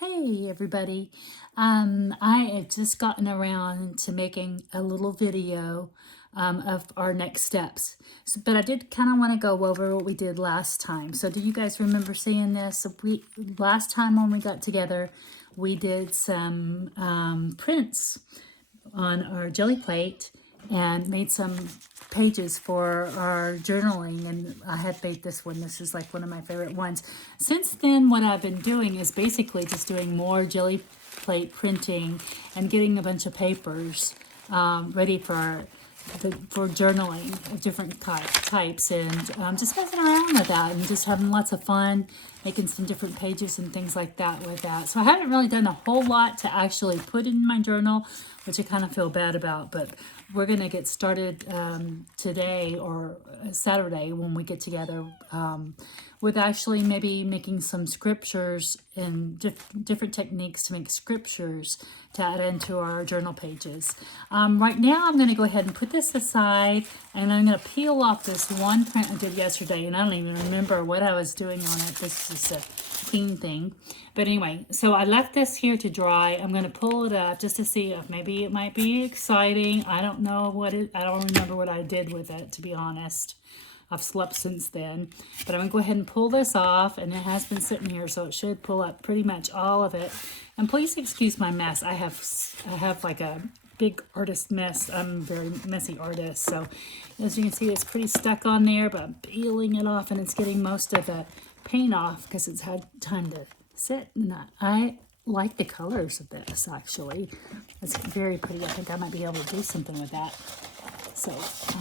Hey everybody. I have just gotten around to making a little video of our next steps. But I did kind of want to go over what we did last time. So do you guys remember seeing this? So last time when we got together, we did some prints on our jelly plate and made some pages for our journaling, and I had made this one. This is like one of my favorite ones. Since then, what I've been doing is basically just doing more jelly plate printing and getting a bunch of papers ready for journaling of different types, and just messing around with that and just having lots of fun making some different pages and things like that with that. So I haven't really done a whole lot to actually put in my journal, which I kind of feel bad about, but we're going to get started today or Saturday when we get together with actually maybe making some scriptures and different techniques to make scriptures to add into our journal pages. Right now I'm going to go ahead and put this aside, and I'm going to peel off this one print I did yesterday, and I don't even remember what I was doing on it. This is a clean thing. But anyway, so I left this here to dry. I'm going to pull it up just to see if maybe it might be exciting. I don't know I don't remember what I did with it, to be honest. I've slept since then, but I'm gonna go ahead and pull this off, and it has been sitting here, so it should pull up pretty much all of it. And please excuse my mess. I have like a big artist mess. I'm a very messy artist, so as you can see, it's pretty stuck on there, but I'm peeling it off, and it's getting most of the paint off because it's had time to sit. And I like the colors of this, actually. It's very pretty. I think I might be able to do something with that. So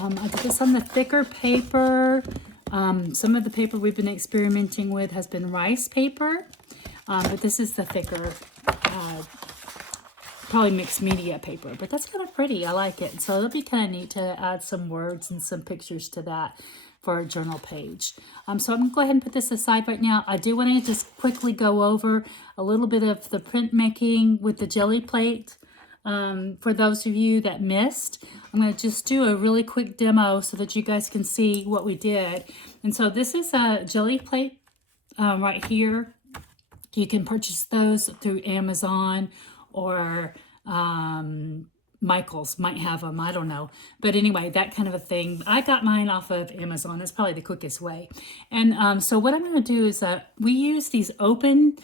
I did this on the thicker paper. Some of the paper we've been experimenting with has been rice paper, but this is the thicker, probably mixed media paper, but that's kind of pretty. I like it. So it'll be kind of neat to add some words and some pictures to that for a journal page. So I'm going to go ahead and put this aside right now. I do want to just quickly go over a little bit of the printmaking with the jelly plate. For those of you that missed, I'm going to just do a really quick demo so that you guys can see what we did. And so this is a jelly plate right here. You can purchase those through Amazon, or Michael's might have them. I don't know. But anyway, that kind of a thing. I got mine off of Amazon. That's probably the quickest way. And so what I'm going to do is we use these open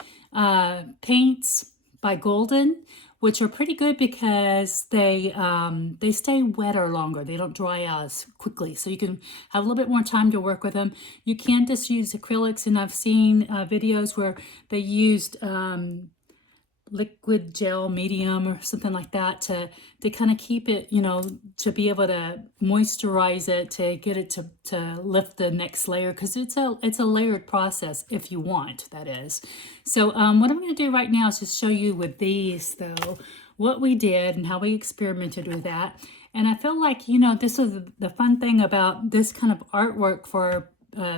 paints by Golden, which are pretty good because they stay wetter longer. They don't dry out as quickly, so you can have a little bit more time to work with them. You can just use acrylics, and I've seen videos where they used liquid gel medium or something like that to kind of keep it, to be able to moisturize it, to get it to lift the next layer, because it's a layered process if you want, that is. So what I'm going to do right now is just show you with these, though, what we did and how we experimented with that. And I feel like, this is the fun thing about this kind of artwork for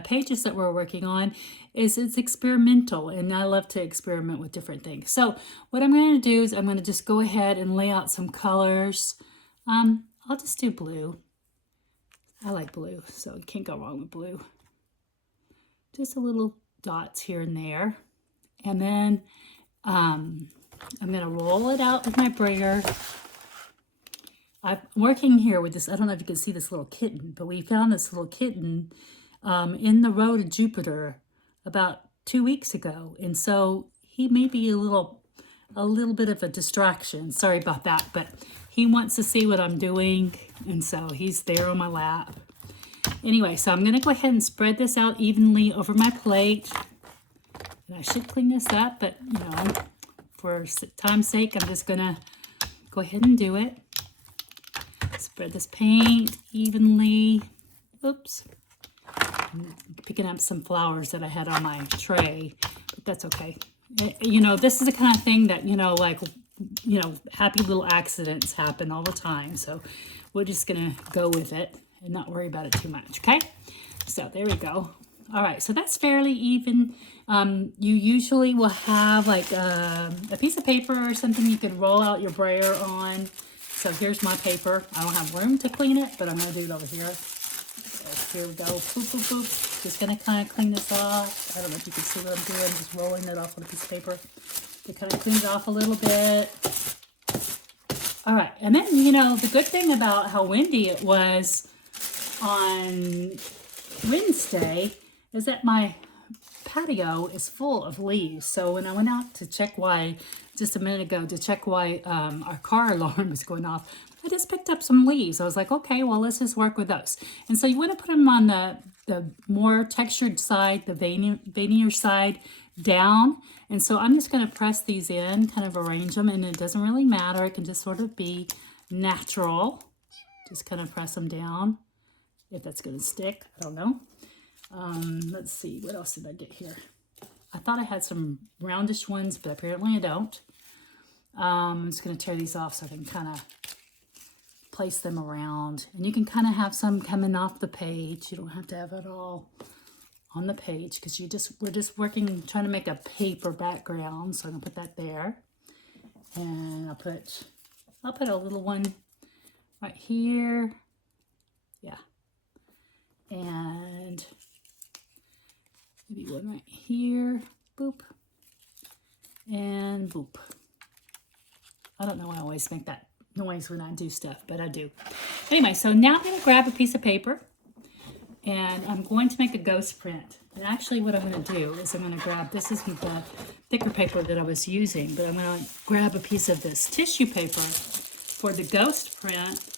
pages that we're working on, is it's experimental, and I love to experiment with different things. So what I'm going to do is I'm going to just go ahead and lay out some colors. I'll just do blue. I like blue, so you can't go wrong with blue. Just a little dots here and there. And then I'm going to roll it out with my brayer. I'm working here with this, I don't know if you can see this little kitten, but we found this little kitten in the road of Jupiter about 2 weeks ago, and so he may be a little bit of a distraction. Sorry about that, but he wants to see what I'm doing, and so he's there on my lap. Anyway, so I'm going to go ahead and spread this out evenly over my plate, and I should clean this up, but for time's sake, I'm just going to go ahead and do it. Spread this paint evenly. Oops. I'm picking up some flowers that I had on my tray, but that's okay. This is the kind of thing that, happy little accidents happen all the time. So we're just going to go with it and not worry about it too much. Okay. So there we go. All right. So that's fairly even. You usually will have like a piece of paper or something you could roll out your brayer on. So here's my paper. I don't have room to clean it, but I'm going to do it over here. Here we go. Boop, boop, boop. Just going to kind of clean this off. I don't know if you can see what I'm doing. I'm just rolling it off on a piece of paper. to kind of clean it off a little bit. All right, and then, you know, the good thing about how windy it was on Wednesday is that my patio is full of leaves. So when I went out to check why, just a minute ago, to check why our car alarm was going off, I just picked up some leaves. I was like, okay, well, let's just work with those. And so you want to put them on the more textured side, the veinier side down. And so I'm just going to press these in, kind of arrange them, and it doesn't really matter. It can just sort of be natural. Just kind of press them down. If that's going to stick, I don't know. Let's see, what else did I get here? I thought I had some roundish ones, but apparently I don't. I'm just going to tear these off so I can kind of place them around. And you can kind of have some coming off the page. You don't have to have it all on the page because we're just working, trying to make a paper background. So I'm going to put that there. And I'll put a little one right here. Yeah. And maybe one right here, boop, and boop. I don't know why I always make that noise when I do stuff, but I do. Anyway, so now I'm going to grab a piece of paper, and I'm going to make a ghost print. And actually what I'm going to do is I'm going to grab, this isn't the thicker paper that I was using, but I'm going to grab a piece of this tissue paper for the ghost print.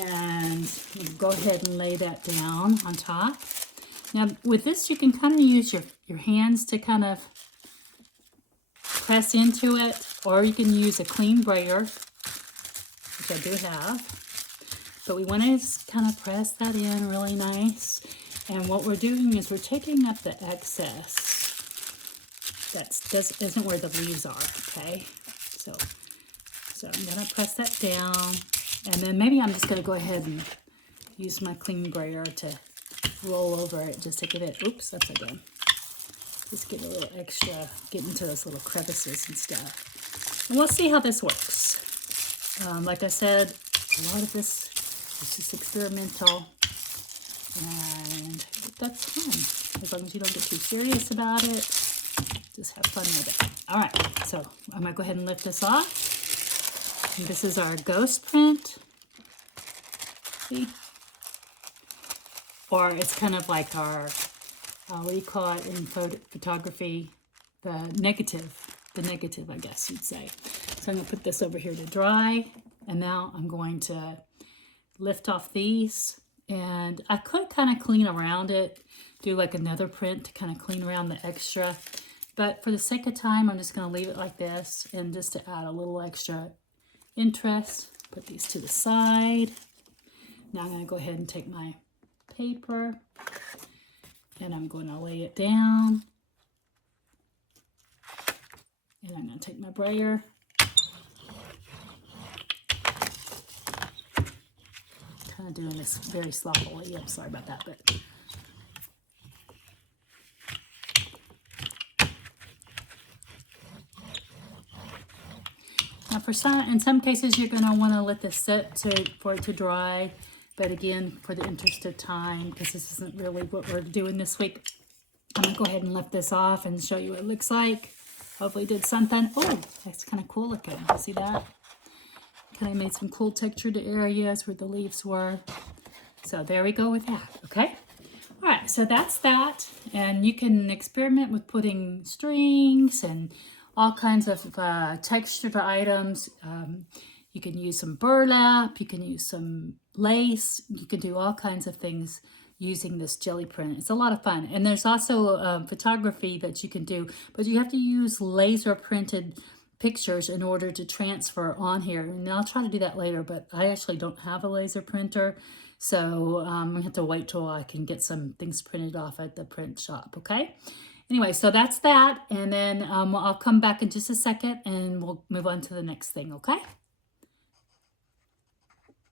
And go ahead and lay that down on top. Now with this, you can kind of use your hands to kind of press into it, or you can use a clean brayer, which I do have. But we want to just kind of press that in really nice. And what we're doing is we're taking up the excess. That isn't where the leaves are, okay? So I'm going to press that down. And then maybe I'm just going to go ahead and use my clean brayer to roll over it just to get it, oops, upside down. Just get a little extra, get into those little crevices and stuff. And we'll see how this works. Like I said, a lot of this is just experimental. And that's fun. As long as you don't get too serious about it, just have fun with it. All right, so I'm going to go ahead and lift this off. And this is our ghost print. See? Or it's kind of like our, what do you call it in photography? The negative, I guess you'd say. So I'm going to put this over here to dry. And now I'm going to lift off these. And I could kind of clean around it, do like another print to kind of clean around the extra. But for the sake of time, I'm just going to leave it like this. And just to add a little extra interest, put these to the side. Now I'm going to go ahead and take my paper and I'm going to lay it down. And I'm going to take my brayer. Kind of doing this very sloppily. I'm sorry about that, but now in some cases you're going to want to let this sit for it to dry, but again, for the interest of time, because this isn't really what we're doing this week, I'm going to go ahead and lift this off and show you what it looks like. Hopefully did something. Oh, that's kind of cool looking. See that? Kind of made some cool textured areas where the leaves were. So there we go with that, okay? All right, so that's that. And you can experiment with putting strings and all kinds of textured items. You can use some burlap, you can use some lace, you can do all kinds of things using this jelly print. It's a lot of fun. And there's also photography that you can do, but you have to use laser printed pictures in order to transfer on here. And I'll try to do that later, but I actually don't have a laser printer. So I have to wait till I can get some things printed off at the print shop, okay? Anyway, so that's that. And then I'll come back in just a second and we'll move on to the next thing, okay?